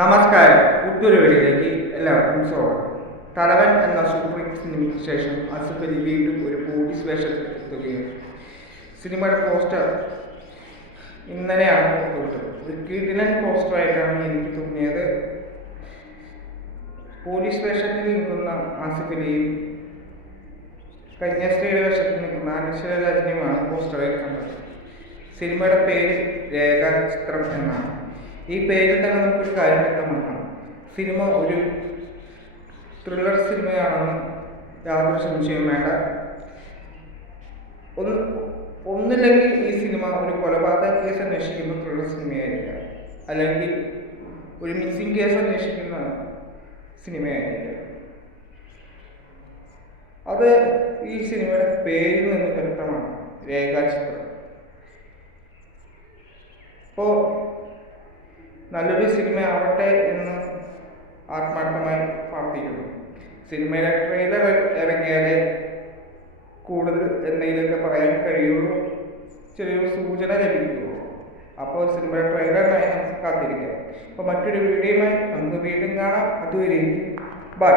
നമസ്കാരം. പുത്തൂര് വീഡിയോയിലേക്ക് എല്ലാവർക്കും സ്വാഗതം. തലവൻ എന്ന സൂപ്പർ സിനിമയ്ക്ക് ശേഷം അസഫ് അലി വീണ്ടും ഒരു പോലീസ് വേഷത്തിൽ എത്തുകയും സിനിമയുടെ പോസ്റ്റർ ഇന്നലെയാണ് പുറത്തുവിട്ടത്. ഒരു കിടിലൻ പോസ്റ്ററായിട്ടാണ് എനിക്ക് തോന്നിയത്. പോലീസ് വേഷത്തിൽ നിൽക്കുന്ന ആസിഫ് കന്യാസ്ത്രീയുടെ വേഷത്തിൽ നിൽക്കുന്ന അനശ്വര രാജനെയുമാണ് പോസ്റ്ററിൽ കണ്ടത്. സിനിമയുടെ പേര് രേഖാചിത്രം എന്നാണ്. ഈ പേരിൽ തന്നെ നമുക്കൊരു കാര്യം വ്യക്തമാക്കാം സിനിമ ഒരു ത്രില്ലർ സിനിമയാണെന്ന് യാതൊരു സംശയവും വേണ്ട. ഒന്ന് ഒന്നില്ലെങ്കിൽ ഈ സിനിമ ഒരു കൊലപാതക കേസ് അന്വേഷിക്കുന്ന ത്രില്ലർ സിനിമയായിരിക്കാം. അല്ലെങ്കിൽ ഒരു മിസ്സിംഗ് കേസ് അന്വേഷിക്കുന്ന സിനിമയായിരിക്കാം. അത് ഈ സിനിമയുടെ പേരിൽ നിന്ന് വ്യക്തമാണ്. രേഖാചിത്രം. അപ്പോൾ നല്ലൊരു സിനിമ ആവട്ടെ എന്ന് ആത്മാർത്ഥമായി പ്രാർത്ഥിക്കുന്നു. സിനിമയിലെ ട്രെയിലർ ഇറങ്ങിയാലേ കൂടുതൽ എന്തെങ്കിലുമൊക്കെ പറയാൻ കഴിയുള്ളൂ ചെറിയൊരു സൂചന ലഭിക്കുള്ളൂ. അപ്പോൾ സിനിമയുടെ ട്രെയിലറിനായി നമുക്ക് കാത്തിരിക്കാം. അപ്പോൾ മറ്റൊരു വീഡിയോയുമായി നമുക്ക് വീണ്ടും കാണാം. അതുവരെ ബൈ